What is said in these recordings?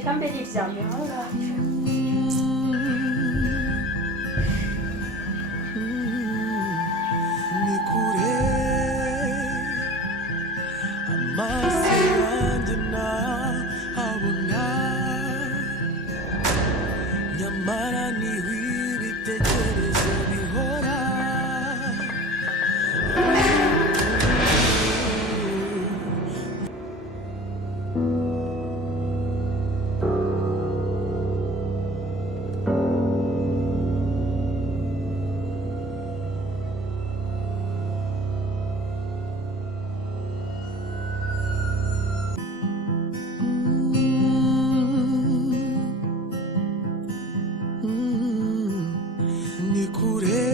reka mbe niryamye aho ngaho ni kure amaso yanjye ntahabona nyamara niho ibitekerezo bihora ni kure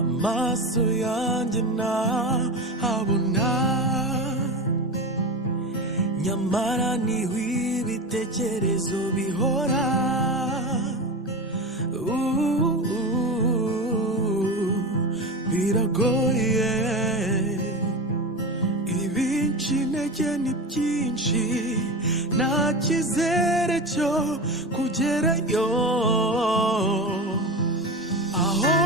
amaso yanjye ntahabona nyamara niho ibitekerezo bihora biragoye ibinshi intege ni byinshi nta cyizere cyo kugerayo aho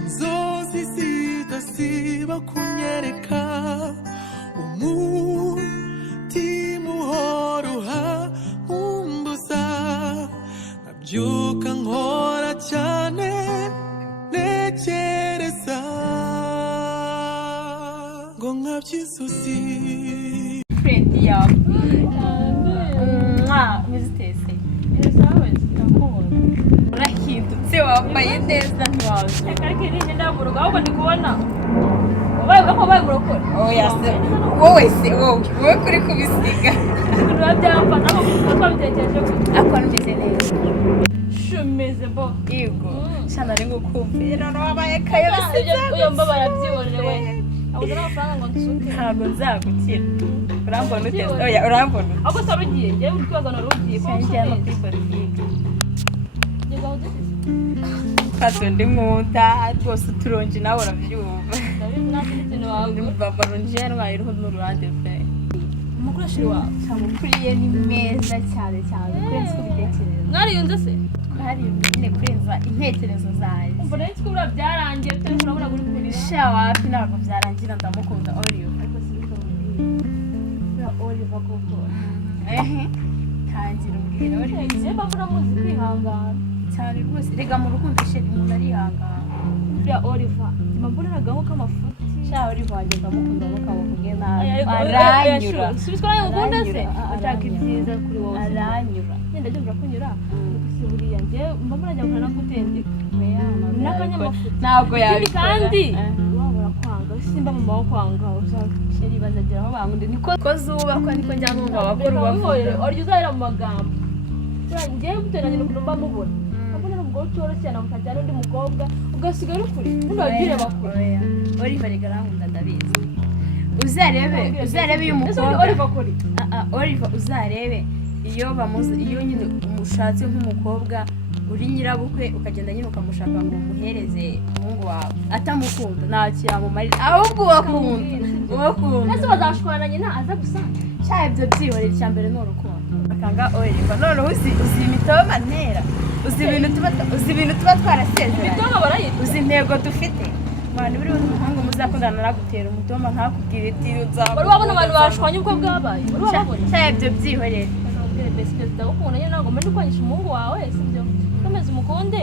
inzozi zidasiba kunyereka umutima uhora uhambuza nkabyuka nkora cyane ntekereza ngo nkabyizuzi friend yawe muzitese urahindutse wambaye neza ntiwaza reka reka ndavuga ahubwo ndi kubona wabaye murokore oya se wowe kuri kubisiga biba byamfana ko twabitekereje gute akora umeze neza shumeze bo yego cyane ari ngukumvira wabaye kayo bisiga uyo mba barabyiborewe abuze n'amafaranga ngo nsuke ntabwo nzagukira urambona uteze oya urambona ahubwo se warugiye njyewe uri kwibazana warugiye ko njyana kuri politiki ngeze aho ugeze kaso ndi mwuta rwose uturonji nawe urabyumva baronje ntwayeho n'uruhande pe umukoresha wawe cyamukuriye ni meza cyane kurenza uko ubitekereza mwariyunze se hariyunze nyine kurenza intekerezo zanjye mbona ko buriya byarangiye bitari kurabona kuri kurira sha wapi ntabwo byarangira ndamukunda Oliva ariko buriya Oliva koko tangira ubwira Oliva njye mbona muzi kwihangana cyane rwose rega mu rukundo sheri umuntu arihangana buriya Oliva mbona agaho k'amafuti sha Oliva wanjye ndamukunda mukamubwe nabi aranyura subizwa nayo ukunda se ashaka ibyiza kuri wowe aranyura ngenda byumva kunyura gusa buriya njye mbona njya gukora gutendeka n'akanyamafuti ntabwo yabikora kandi wabura kwanga simba mama wo kwanga usanga sheri bazagera aho bangundi niko zubakwa niko njya numva abakuru bavuga oryo uzahera mu magambo njye guteranya n'ukuntu mba mubona mbona n'umugore utoroshye na mukajya n'undi mukobwa ugasigara ukuri n'undi wagire bakuru Oliva rega rankunda ndabizi uzarebe uyu mukobwa Oliva uzarebe iyo nyine umushatse nk'umukobwa uri nyirabukwe ukagenda nyine ukamushaka ngo umuhereze umuhungu wawe atamukunda ntacyo yamumarira ahubwo uwakunda ese bazashwana nyina aza gusanga sha ibyo byihorera icya mbere ni urukundo akanga Oliva noneho uzi imitoma ntera uzi ibintu tuba twarasezeranye imitoma barayita uzi intego dufite abantu buri wese umuhungu muzakundana aragutera umutoma ntakubwira iti uzaba wari wabona abantu bashwanye ubwo bwabaye wari wababona sha ibyo byihorera perezida w'ukuntu nyine ntabwo manje kwanyisha umuhungu wawe sibyo komeza umukunde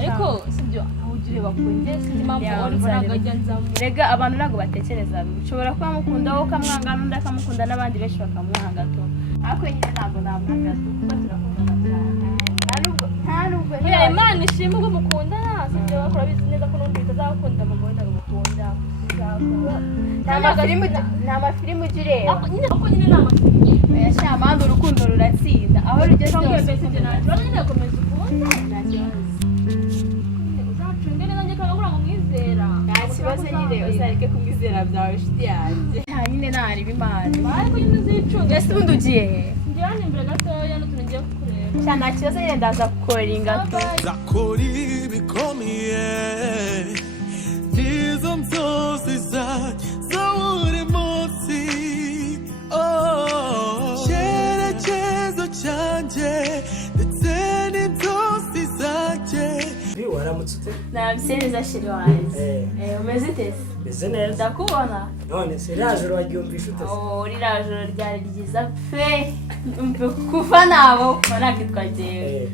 ariko sibyo aho ugire bakunde sinzi impamvu Oliva ntabwo ajya nzamo rega abantu ntabwo batekereza ushobora kuba mukunda wowe ukamwangana undi akamukunda n'abandi benshi bakamwanga to ariko nyine ntabwo namwanga kuko turakundana cyane nta nubwo Imana ishimwe ubwo mukundana sibyo bakora bizi neza ko n'undi bitazakunda mugabo wenda gukunda nta mafilimu ujya ureba nyine kuko nyine ni amafilimi sha mpande urukundo ruratsinda aho rugeze byose nyine komeza ukunda nta kibazo uzacunge neza njye kagura mu mwizera nta kibazo nyine uzareke kumwizera byawe inshuti yanjye nyine ntariba imana ariko nyine uzicunge ese ubundi ugiye he njye hano imbere gatoya n'utuntu ngiye kukureba sha nta kibazo nyine ndaza kukoringa zakora ibikomeye nizo nzozi za buri munsi Seniza shiri wanjye. Umeze ute? Meze neza. Ndakubona. None se rajoro wagyumvisha ute? Ririya joro ryari ryiza pe. Kuva nabo barakitwa jewe.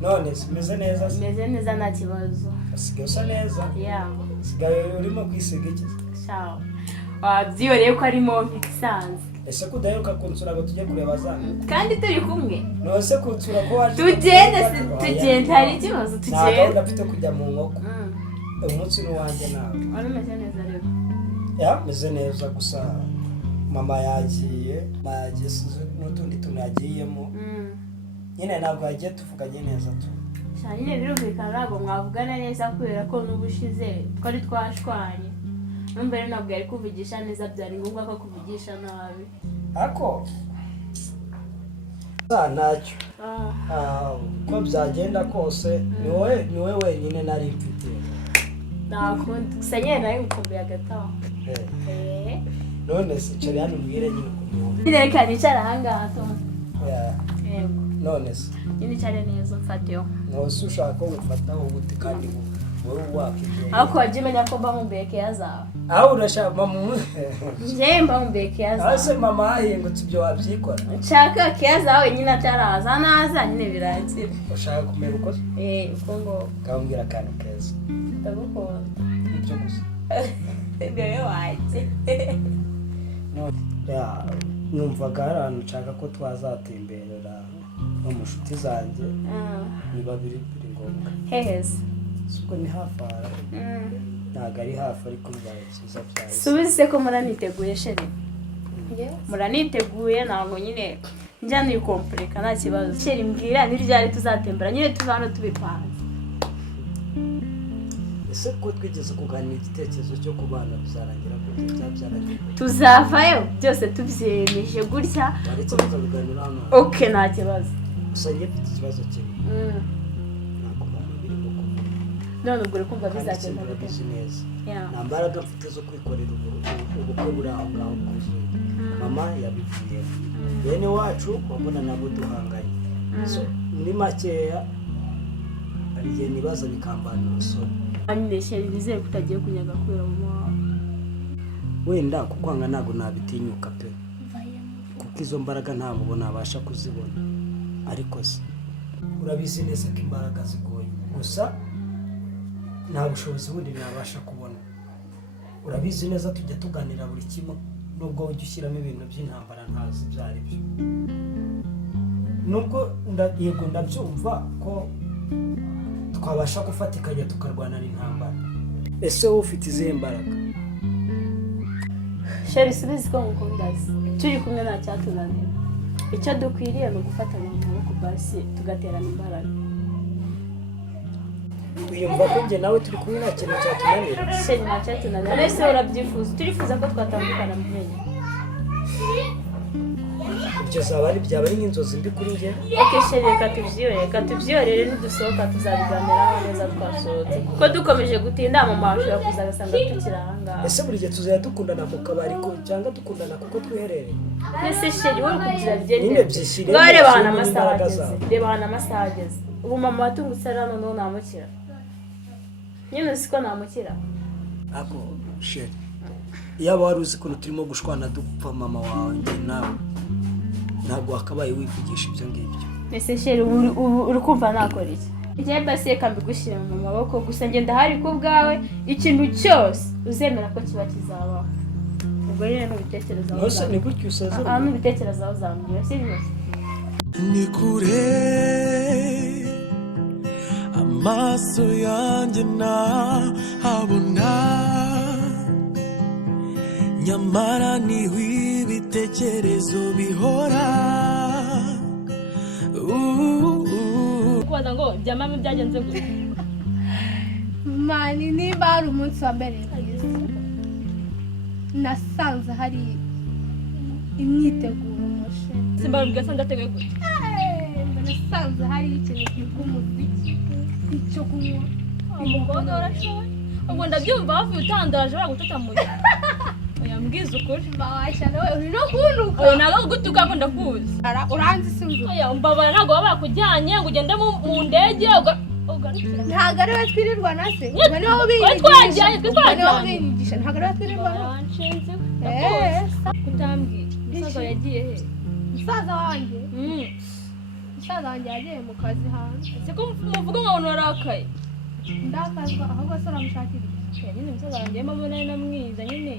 None se meze neza? Meze neza nta kibazo. Asigaye usa neza? Yeah. Asigaye urimo kwisiga iki? Ciao. Wabyiyoreye ko arimo isanzwe. Ese kudaheruka kunsura ngo tujye kureba zana? Kandi turi kumwe. No se kunsura ko waje. Tugende hari ikibazo tugende. Ntabwo ndafite kujya mu nkoko. Umunsi n'uwanjye nawe. Wari umeze neza rero? Ya, meze neza gusa mama yagiye n'utundi tuntu yagiyemo. Nyine ntabwo yagiye tuvuganye neza tu. Nyine birumvikana ntabwo mwavugana neza kubera ko n'ubushize twari twashwanye. Mbere ntabwo yari kuvugisha neza, byari ngombwa ko kuvugisha nabi. Ako ntacyo. Ko byagenda kose ni wowe wenyine nari mfite. Nakunda gusa nyine nawe ngukumbuye agataha. None se cari hano mbwire nyine ukuntu. Reka nicara ahangaha Tom. Yego. None se nyine cyane neza mfateho. Nose ushaka ko gufataho gute kandi wowe wakije. Ako wajimenya ko bamumbeke yazawe. Aho urashaka mama. Nje mbamumbeke yazawe. Ase mama ahingutse ibyo wabyikora. Nshaka kiyazawe nyine ataraza naza nyine birangira. Ushaka kumera uko? Uko ngo kambwira kantu keza. Ndagukunda. Ibyo gusa. Ngewe waje. No, ya numvaga ahantu nshaka ko twazatemberera no mu nshuti zanjye. Ni babiri biri ngombwa. Heheze. Suko ni hafi ara. Ntago ari hafi ariko bizakiza byawe. Subize ko muraniteguye sheri. Muraniteguye ntabwo nyine njya ni kompleka nta kibazo. Sheri mbwira n'iryari tuzatembera nyine tuzano tubipanze. Ese ko twigeze kuganira igitekerezo cyo kubana bizarangira gute byarangira? Tuzavayo byose tubyemeje gutya. Ariko tukabiganira hano. Okay nta kibazo. Gusa njye mfite ikibazo kimwe. Ntabwo mama biri kuko. None ubwo uri kumva bizagenda gute? Neza. Yeah. Nta mbaraga mfite zo kwikorera ubukwe buri aho ngaho bwuzuye. Mama yabivuye. Bene wacu wabona nabo duhanganye. So muri makeya ariye nibaza bikambana umusoro. Nyine sheri nizeye kutagiye kunyaga kubera mama. Wenda kukwanga ntago nabitinyuka pe. Kuko izo mbaraga ntabwo nabasha kuzibona. Ariko se urabizi neza ko imbaraga zigoye. Gusa nta bushobozi bundi nabasha kubona. Urabizi neza tujya tuganira buri kimwe nubwo ujya ushyiramo ibintu by'intambara ntazi byari byo. Nubwo yego ndabyumva ko twabasha gufatikanya tukarwana n'intambara. Ese wowe ufite izihe mbaraga? Sheri subize ko ngukundazi. Turi kumwe nta cyatunanira. Icyo dukwiriye no gufatanya mu maboko basi tugaterana imbaraga. Uyumva ko njye nawe turi kumwe nta kintu cyatunanira? Sheri nta cyatunanira. Ese urabyifuza? Turifuza ko twatandukana mu menyo. Ibyo zaba ari byaba ari nk'inzozi mbi kuri njye. Sheri reka tubyiyorere nidusohoka tuzabiganiraho neza twasohotse. Kuko dukomeje gutinda mama ashobora kuza agasanga tukiri ahangaha. Ese buri gihe tuzajya dukundana ku kabari ko cyangwa dukundana kuko twiherereye? Ese sheri wowe kugira bigende. Nyine byishyire. Rebana amasaha ageze. Rebana amasaha ageze. Ubu mama watungutse rano no namukira. Nyine siko namukira. Ako sheri. Yaba wari uzi ko turimo gushwana dupfa mama wawe njye nawe. Ntabwo wakabaye wivugisha ibyo ngibyo. Ese sheri uri kumva nakora iki? Igihe basi reka mbigushyire mu maboko gusa njye ndahari ku bwawe ikintu cyose uzemera ko kiba kizabaho. Ubwo rero n'ubitekerezaho. Nose ni gutyo usezera. N'ubitekerezaho zambwira sibyo? Ni kure amaso yanjye nahabona nyamara niho ibitekerezo bihora. Kubaza ngo byamame byagenze gute? Mani niba ari umunsi wa mbere nasanze hari imyiteguro mushe. Simba bigasa ndateguye gute? Nasanze hari ikintu cy'umuziki icyo kunywa. Umukobwa urashoboye. Ubwo ndabyumva hafi utandaje bagutatamuye. Yambwiza ukuri. Mbawasha nawe uri no kunuka. Oya nago gutuka ndakuzi. Uranzi sinzu. Oya mbabara nago bakujyanye ngo ugende mu ndege ugarukira ntabwo ari we twirirwa na se Twe ubinyigisha ntabwo ari we twirirwa yanshinze kutambwira musaza yagiye he musaza wanjye yagiye mu kazi hanze siko muvuga ngo abantu barakaye ndakazwa ahubwo se uramushakira nyine musaza wanjye mama nari namwiza nyine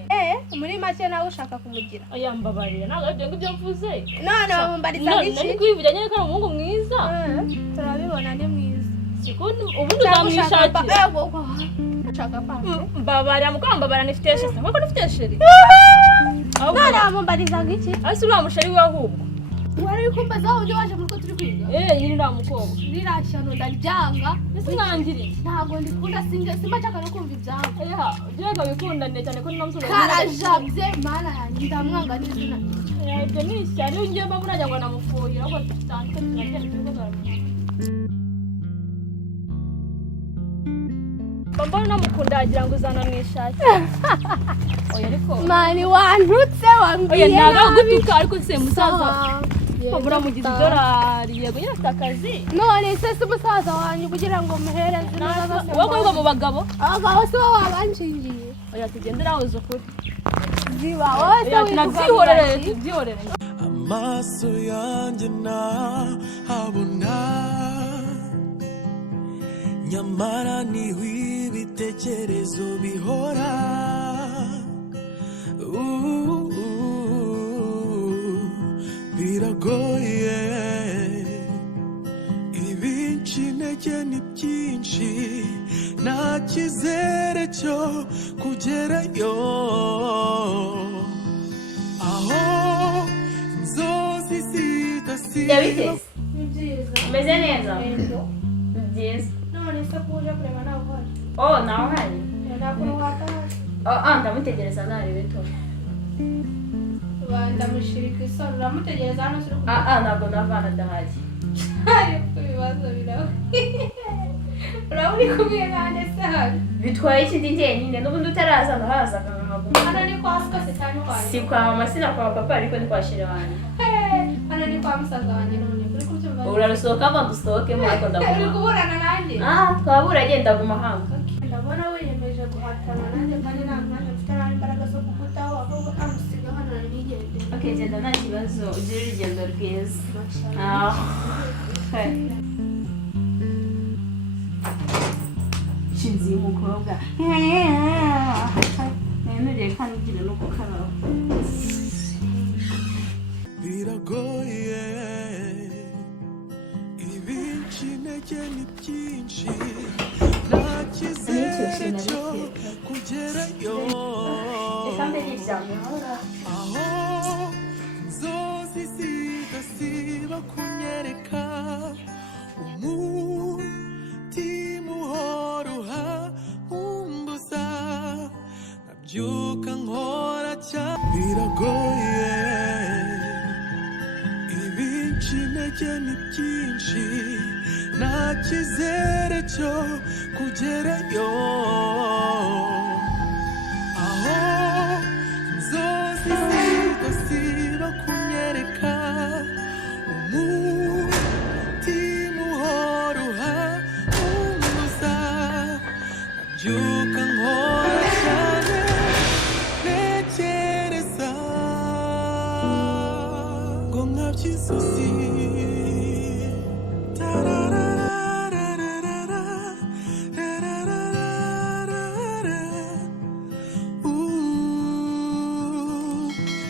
muri make nawe ushaka kumugira yambabarira ntabwo aribyo ngibyo mvuze none bamumbariza iki nari kwivugira nyine ko ari umuhungu mwiza turabibona ni mwiza siko ubundi uzamwishakira ushaka pampe mbabarira mukambabara nifite sheri nk'uko nifite sheri none bamumbarizaga iki ariko uriya musheri we ahubwo wari kumbaza aho ujya waje muri ko turi kwiga nyine uriya mukobwa rirashyano ndaryanga ese mwangiriye ntabwo ndikunda simba nshaka no kumva ibyabo ujyaga wikundaniye cyane ko n'amusore karajabye mana yanjye ndamwanga n'izina ibyo ni ishyari iyo ngiye mba murajya ngo namufuhira ahubwo cyane ko tunagenda ibibazo mbona namukunda wagira ngo uzanamwishakira ariko mani wantutse wambwiye ntabwo gutuka ariko se musaza muramugize idorari yego nyine afite akazi none se umusaza wanjye kugira ngo muhereze wowe mu bagabo abagabo si bo wabanshingiye tugendera aho uzi ukuri ziba wose tubyihorere tubyihorere amaso yanjye ntahabona nyamara niho ibitekerezo bihora biragoye ibinshi intege ni byinshi nta cyizere cyo kugerayo aho inzozi zidasiba umeze neza byiza none se kuje kureba nawe uhari nawe uhari ntabwo wataha ndamutegereza narebe to ndamushirika isoni uramutegereza hano se ntabwo navana adahari ariko ibibazo biraho uraba uri kumwe nande se hano bitwaye ikindi njyenyine n'ubundi utaraza ndahazaga nkaguma hano ni kwa sikose cyane wanjye si kwa mama si na kwa papa ariko ni kwa shira wanjye hano ni kwa musaza wanjye none kuri kubyumva urarusohoka ngo dusohokemo ariko uri ndaguma kuburana nanjye twabura agenda aguma hano ndabona wiyemeje guhatana nanjye kandi nta mwanya mfite nta imbaraga zo kugutaho ahubwo amusiga hano nigende genda nta kibazo ugire urugendo rwiza shinzi y'umukobwa nuriye kandi ugire no gukaraba biragoye ibinshi intege ni byinshi nta cyizere cyo kugerayo aho inzozi zidasiba kunyereka umutima uhora uhambuza nkabyuka nkora cyane biragoye ibinshi intege ni byinshi nta cyizere cyo kugerayo aho inzozi zidasiba kunyereka umutima uhora uhambuza nkabyuka nkora cyane ntekereza ngo nkabyisozi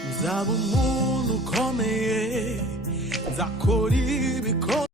nzaba umuntu ukomeye nzakora ibikomeye